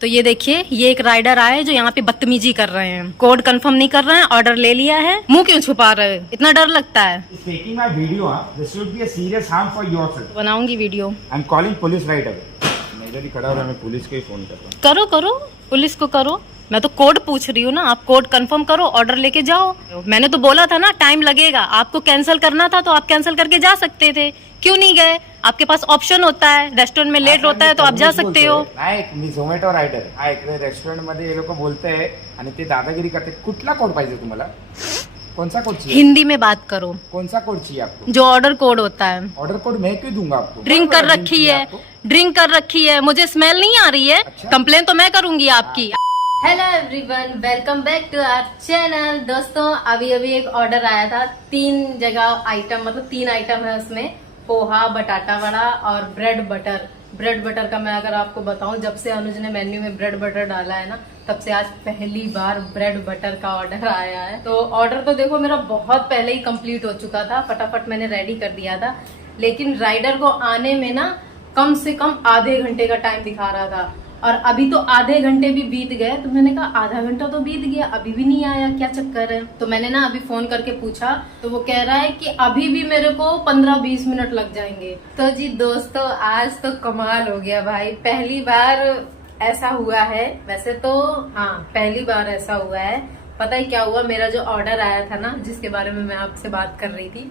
तो ये देखिए, ये एक राइडर आए जो यहाँ पे बदतमीजी कर रहे हैं, कोड कंफर्म नहीं कर रहे हैं, ऑर्डर ले लिया है। मुंह क्यों छुपा रहे हैं? इतना डर लगता है। Taking my video, this should be a serious harm for yourself. बनाऊंगी video. I'm calling police right away. मैं इधर ही खड़ा हो रहा, मैं पुलिस को ही फोन कर रहा हूँ। करो करो, पुलिस को करो। मैं तो कोड पूछ रही हूँ ना, आप कोड कंफर्म करो, ऑर्डर लेके जाओ। मैंने तो बोला था ना टाइम लगेगा, आपको कैंसिल करना था तो आप कैंसिल करके जा सकते थे, क्यों नहीं गए? आपके पास ऑप्शन होता है, रेस्टोरेंट में लेट होता है तो आप जा सकते हो। नाही, मी झोमॅटो रायडर आहे, इकडे रेस्टॉरंट मध्ये हे लोक बोलते आणि ते दादागिरी करते। कुठला कोड पाहिजे तुम्हाला? कौन-सा कोड चाहिए? हिंदी में बात करो। कौन-सा कोड चाहिए आपको? जो ऑर्डर कोड होता है। ऑर्डर कोड मैं क्यों दूंगा आपको? ड्रिंक कर रखी है, ड्रिंक कर रखी है, मुझे स्मेल नहीं आ रही है। अच्छा? कंप्लेन तो मैं करूंगी आपकी। Hello everyone, welcome back to our channel. दोस्तों, अभी एक ऑर्डर आया था, 3 जगह आइटम, मतलब 3 आइटम है उसमें, पोहा, बटाटा वड़ा और ब्रेड बटर। ब्रेड बटर का मैं अगर आपको बताऊं, जब से अनुज ने मेन्यू में ब्रेड बटर डाला है ना, तब से आज पहली बार ब्रेड बटर का ऑर्डर आया है। तो ऑर्डर तो देखो मेरा बहुत पहले ही कंप्लीट हो चुका था, फटाफट मैंने रेडी कर दिया था, लेकिन राइडर को आने में ना कम से कम आधे घंटे का टाइम दिखा रहा था, और अभी तो आधे घंटे भी बीत गए। तो मैंने कहा आधा घंटा तो बीत गया, अभी भी नहीं आया, क्या चक्कर है? तो मैंने ना अभी फोन करके पूछा, तो वो कह रहा है कि अभी भी मेरे को 15-20 मिनट लग जाएंगे। तो जी दोस्तों, आज तो कमाल हो गया भाई, पहली बार ऐसा हुआ है। वैसे तो हाँ, पहली बार ऐसा हुआ है। पता है क्या हुआ? मेरा जो ऑर्डर आया था ना, जिसके बारे में मैं आपसे बात कर रही थी,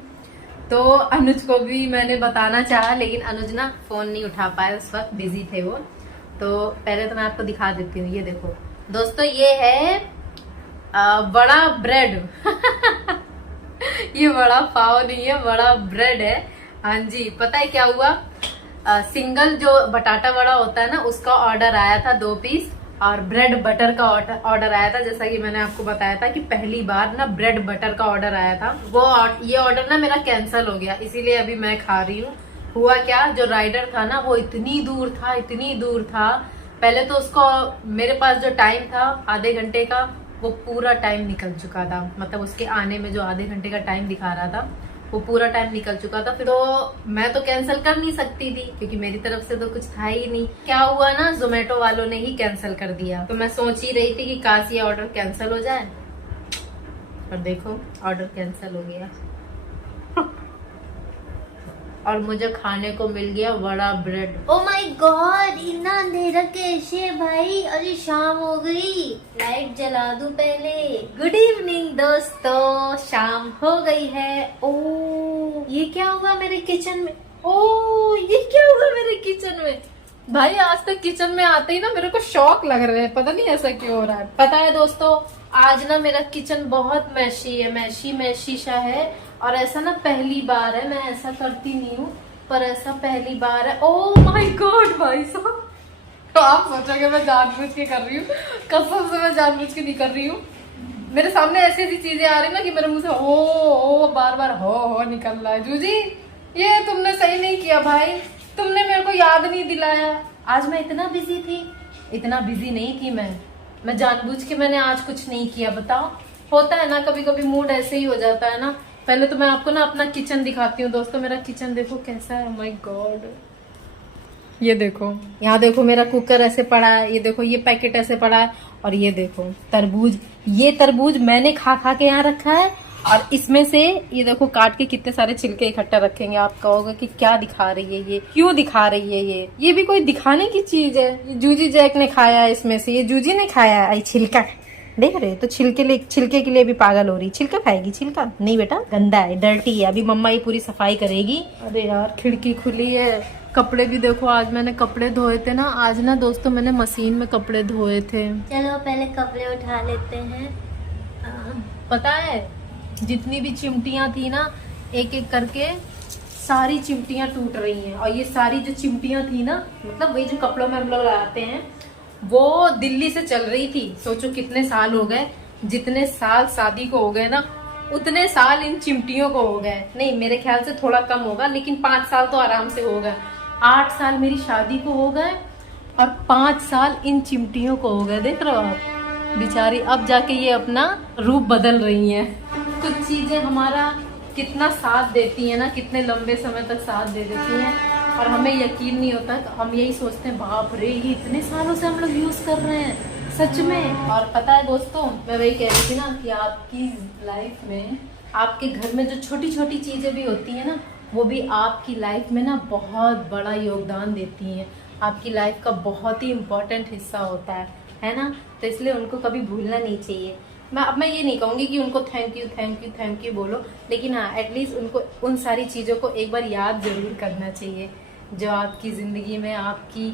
तो अनुज को भी मैंने बताना चाहा, लेकिन अनुज ना फोन नहीं उठा पाए, उस वक्त बिजी थे वो। तो पहले तो मैं आपको दिखा देती हूँ, ये देखो दोस्तों, ये है बड़ा ब्रेड ये बड़ा पाव नहीं है, बड़ा ब्रेड है। हाँ जी, पता है क्या हुआ? सिंगल जो बटाटा वड़ा होता है ना, उसका ऑर्डर आया था 2 पीस, और ब्रेड बटर का ऑर्डर आया था। जैसा कि मैंने आपको बताया था कि पहली बार ना ब्रेड बटर का ऑर्डर आया था, ये ऑर्डर ना मेरा कैंसिल हो गया, इसीलिए अभी मैं खा रही हूँ। हुआ क्या, जो राइडर था ना, वो इतनी दूर था। पहले तो उसको, मेरे पास जो टाइम था आधे घंटे का, वो पूरा टाइम निकल चुका था। मतलब उसके आने में जो आधे घंटे का टाइम दिखा रहा था, वो पूरा टाइम निकल चुका था। फिर तो मैं तो कैंसिल कर नहीं सकती थी, क्योंकि मेरी तरफ से तो कुछ था ही नहीं। क्या हुआ ना, जोमेटो वालों ने ही कैंसिल कर दिया। तो मैं सोच ही रही थी कि काश ये ऑर्डर कैंसिल हो जाए, पर देखो ऑर्डर कैंसिल हो गया और मुझे खाने को मिल गया बड़ा ब्रेड। ओ माय गॉड, इतना अंधेरा कैसे भाई? अरे शाम हो गई, लाइट जला दूं पहले। गुड इवनिंग दोस्तों, शाम हो गई है। ओ ये क्या हुआ मेरे किचन में? ओ ये क्या हुआ मेरे किचन में? भाई आज तक किचन में आते ही ना मेरे को शौक लग रहा है, पता नहीं ऐसा क्यों हो रहा है। पता है दोस्तों, आज ना मेरा किचन बहुत मैशी है, मैशी सा है, और ऐसा ना पहली बार है। मैं ऐसा करती नहीं हूँ, पर ऐसा पहली बार है। ओह माय गॉड भाई साहब, तो आप सोचोगे मैं जानबूझ के कर रही हूँ, कसम से मैं जानबूझ के नहीं कर रही हूँ। मेरे सामने ऐसी ऐसी चीजें आ रही ना कि मेरे मुंह से ओ बार बार हो निकल रहा है। जूजी, ये तुमने सही नहीं किया भाई, तुमने मेरे को याद नहीं दिलाया। आज मैं इतना बिजी थी, इतना बिजी नहीं थी मैं जानबूझ के मैंने आज कुछ नहीं किया। बताओ, होता है ना कभी कभी, मूड ऐसे ही हो जाता है ना। पहले तो मैं आपको ना अपना किचन दिखाती हूँ दोस्तों। मेरा किचन देखो कैसा है, माय गॉड। ये देखो, यहाँ देखो मेरा कुकर ऐसे पड़ा है, ये देखो ये पैकेट ऐसे पड़ा है, और ये देखो तरबूज, ये तरबूज मैंने खा के यहाँ रखा है, और इसमें से ये देखो काट के कितने सारे छिलके इकट्ठा रखेंगे। आप कहोगे कि क्या दिखा रही है ये, क्यों दिखा रही है ये भी कोई दिखाने की चीज है? ये जूजी जैक ने खाया है, इसमें से ये जूजी ने खाया है। छिलका देख रहे तो छिलके के लिए भी पागल हो रही। छिलका खाएगी? छिलका नहीं बेटा, गंदा है, डर्टी है। अभी मम्मा ये पूरी सफाई करेगी। अरे यार, खिड़की खुली है। कपड़े भी देखो, आज मैंने कपड़े धोए थे ना, आज ना दोस्तों मैंने मशीन में कपड़े धोए थे। चलो पहले कपड़े उठा लेते हैं। पता है, जितनी भी चिमटियां थी ना, एक एक करके सारी चिमटियां टूट रही हैं। और ये सारी जो चिमटियां थी ना, मतलब वही जो कपड़ों में हम लोग लगाते हैं, वो दिल्ली से चल रही थी। सोचो कितने साल हो गए, जितने साल शादी को हो गए ना, उतने साल इन चिमटियों को हो गए। नहीं, मेरे ख्याल से थोड़ा कम होगा, लेकिन 5 साल तो आराम से हो गए। 8 साल मेरी शादी को हो गए, और 5 साल इन चिमटियों को हो गए। देख रहे हो आप, बेचारी अब जाके ये अपना रूप बदल रही हैं। कुछ चीजें हमारा कितना साथ देती है ना, कितने लंबे समय तक साथ दे देती हैं। और हमें यकीन नहीं होता, हम यही सोचते हैं बाप रे ये इतने सालों से हम लोग यूज कर रहे हैं सच में। और पता है दोस्तों, मैं वही कह रही थी ना कि आपकी लाइफ में, आपके घर में जो छोटी छोटी चीजें भी होती है ना, वो भी आपकी लाइफ में ना बहुत बड़ा योगदान देती हैं, आपकी लाइफ का बहुत ही इम्पोर्टेंट हिस्सा होता है ना। तो इसलिए उनको कभी भूलना नहीं चाहिए। अब मैं ये नहीं कहूँगी कि उनको थैंक यू बोलो, लेकिन हाँ एटलीस्ट उनको उन सारी चीज़ों को एक बार याद जरूर करना चाहिए जो आपकी ज़िंदगी में, आपकी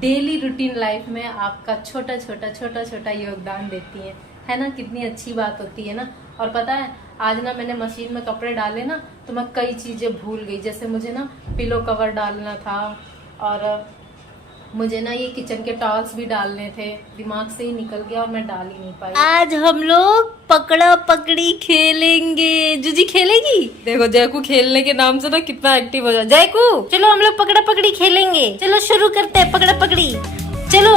डेली रूटीन लाइफ में आपका छोटा छोटा योगदान देती है ना। कितनी अच्छी बात होती है ना। और पता है आज ना मैंने मशीन में कपड़े डाले ना, तो मैं कई चीज़ें भूल गई। जैसे मुझे ना पिलो कवर डालना था, और मुझे ना ये किचन के टॉवल्स भी डालने थे, दिमाग से ही निकल गया और मैं डाल ही नहीं पाई। आज हम लोग पकड़ा पकड़ी खेलेंगे। जूजी खेलेगी। देखो जयकू खेलने के नाम से ना कितना एक्टिव हो जाए। जयकू चलो हम लोग पकड़ा पकड़ी खेलेंगे। चलो शुरू करते हैं पकड़ा पकड़ी। चलो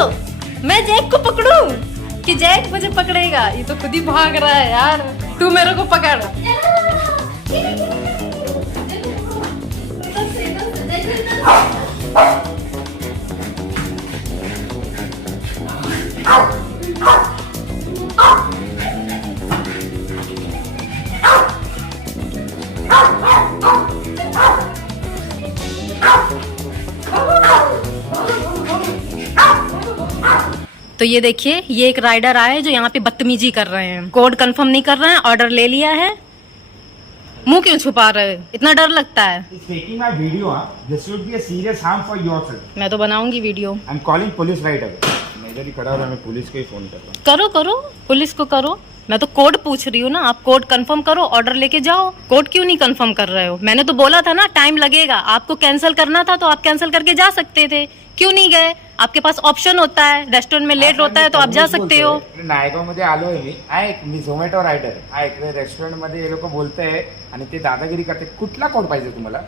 मैं जैक को पकड़ूं कि जैक मुझे पकड़ेगा? ये तो खुद ही भाग रहा है यार। तू मेरे को पकड़। तो ये देखिए, ये एक राइडर आए जो यहाँ पे बदतमीजी कर रहे हैं, कोड कंफर्म नहीं कर रहे हैं, ऑर्डर ले लिया है। मुंह क्यों छुपा रहे हैं? इतना डर लगता है। It's making my video, huh? This would be a serious harm for yourself. मैं तो बनाऊंगी video. I'm calling police right away. मैं इधर ही खड़ा हूँ, मैं पुलिस को ही फोन करता हूँ। करो पुलिस को करो। मैं तो कोड पूछ रही हूँ ना, आप कोड कंफर्म करो, ऑर्डर लेके जाओ। कोड क्यों नहीं कंफर्म कर रहे हो? मैंने तो बोला था ना टाइम लगेगा। आपको कैंसिल करना था तो आप कैंसिल करके जा सकते थे, क्यों नहीं गए? आपके पास ऑप्शन होता है, रेस्टोरेंट में लेट होता है तो आप जा सकते हो। नायगाव मध्ये आलोय मी, ऐक मी झोमॅटो रायडर ऐक रेस्टॉरंट मध्ये हे लोक बोलते आणि ते दादागिरी करते। कुठला कोड पाहिजे तुम्हाला?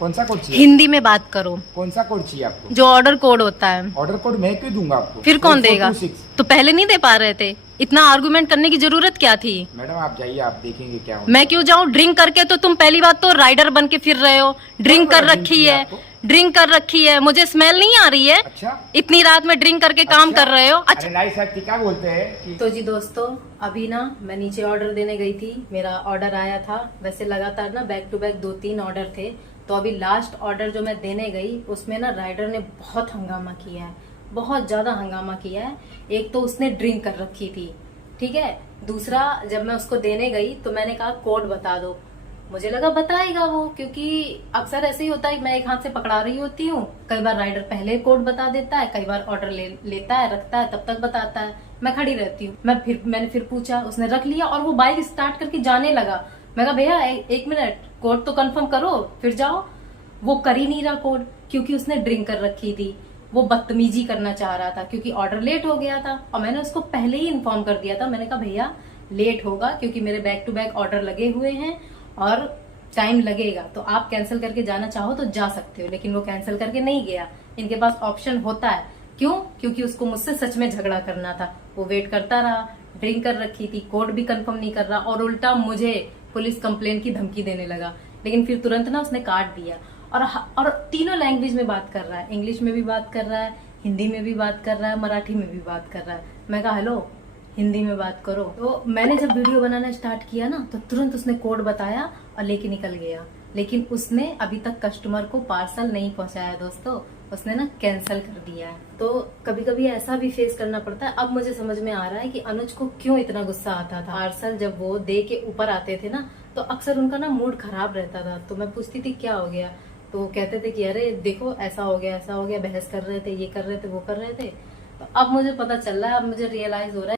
कौन सा कोड चाहिए? हिंदी में बात करो। कौन सा कोड चाहिए आपको? जो ऑर्डर कोड होता है। ऑर्डर कोड मैं क्यों दूंगा आपको? फिर कौन देगा? 426। तो पहले नहीं दे पा रहे थे, इतना आर्गुमेंट करने की जरूरत क्या थी? मैडम आप जाइए, आप देखेंगे क्या होगा। मैं क्यों जाऊं? ड्रिंक करके तो तुम पहली बात तो राइडर बन के फिर रहे हो। ड्रिंक कर रखी है, ड्रिंक कर रखी है, मुझे स्मेल नहीं आ रही है। अच्छा इतनी रात में ड्रिंक करके काम कर रहे हो। अच्छा अरे नहीं साहब, क्या बोलते हैं कि... तो जी दोस्तों, अभी ना मैं नीचे ऑर्डर देने गई थी, मेरा ऑर्डर आया था। वैसे लगातार ना बैक टू बैक 2-3 ऑर्डर थे, तो अभी लास्ट ऑर्डर जो मैं देने गई उसमें ना राइडर ने बहुत हंगामा किया है, बहुत ज्यादा हंगामा किया है। एक तो उसने ड्रिंक कर रखी थी, ठीक है। दूसरा, जब मैं उसको देने गई तो मैंने कहा कोड बता दो। मुझे लगा बताएगा वो, क्योंकि अक्सर ऐसे ही होता है, मैं एक हाथ से पकड़ा रही होती हूँ। कई बार राइडर पहले कोड बता देता है, कई बार ऑर्डर लेता है, रखता है, तब तक बताता है। मैं खड़ी रहती हूँ। मैंने फिर पूछा, उसने रख लिया और वो बाइक स्टार्ट करके जाने लगा। मैं कहा भैया एक मिनट, कोड तो कंफर्म करो फिर जाओ। वो कर ही नहीं रहा कोड, क्योंकि उसने ड्रिंक कर रखी थी। वो बदतमीजी करना चाह रहा था क्योंकि ऑर्डर लेट हो गया था, और मैंने उसको पहले ही इन्फॉर्म कर दिया था। मैंने कहा भैया लेट होगा क्योंकि मेरे बैक टू बैक ऑर्डर लगे हुए हैं और टाइम लगेगा, तो आप कैंसिल करके जाना चाहो तो जा सकते हो। लेकिन वो कैंसिल करके नहीं गया। इनके पास ऑप्शन होता है, क्यों? क्योंकि उसको मुझसे सच में झगड़ा करना था। वो वेट करता रहा, ड्रिंक कर रखी थी, कोड भी कंफर्म नहीं कर रहा, और उल्टा मुझे पुलिस कंप्लेन की धमकी देने लगा। लेकिन फिर तुरंत ना उसने काट दिया, और तीनों लैंग्वेज में बात कर रहा है, इंग्लिश में भी बात कर रहा है, हिंदी में भी बात कर रहा है, मराठी में भी बात कर रहा है। मैं कहा हेलो, हिंदी में बात करो। तो मैंने जब वीडियो बनाना स्टार्ट किया ना, तो तुरंत उसने कोड बताया और लेके निकल गया। लेकिन उसने अभी तक कस्टमर को पार्सल नहीं पहुंचाया दोस्तों, उसने ना कैंसिल कर दिया है। तो कभी कभी ऐसा भी फेस करना पड़ता है। अब मुझे समझ में आ रहा है कि अनुज को क्यों इतना गुस्सा आता था। पार्सल जब वो दे के ऊपर आते थे ना, तो अक्सर उनका ना मूड खराब रहता था। तो मैं पूछती थी क्या हो गया, तो वो कहते थे कि अरे देखो ऐसा हो गया, बहस कर रहे थे, ये कर रहे थे, वो कर रहे थे। तो अब मुझे पता चल रहा है, अब मुझे रियलाइज हो रहा है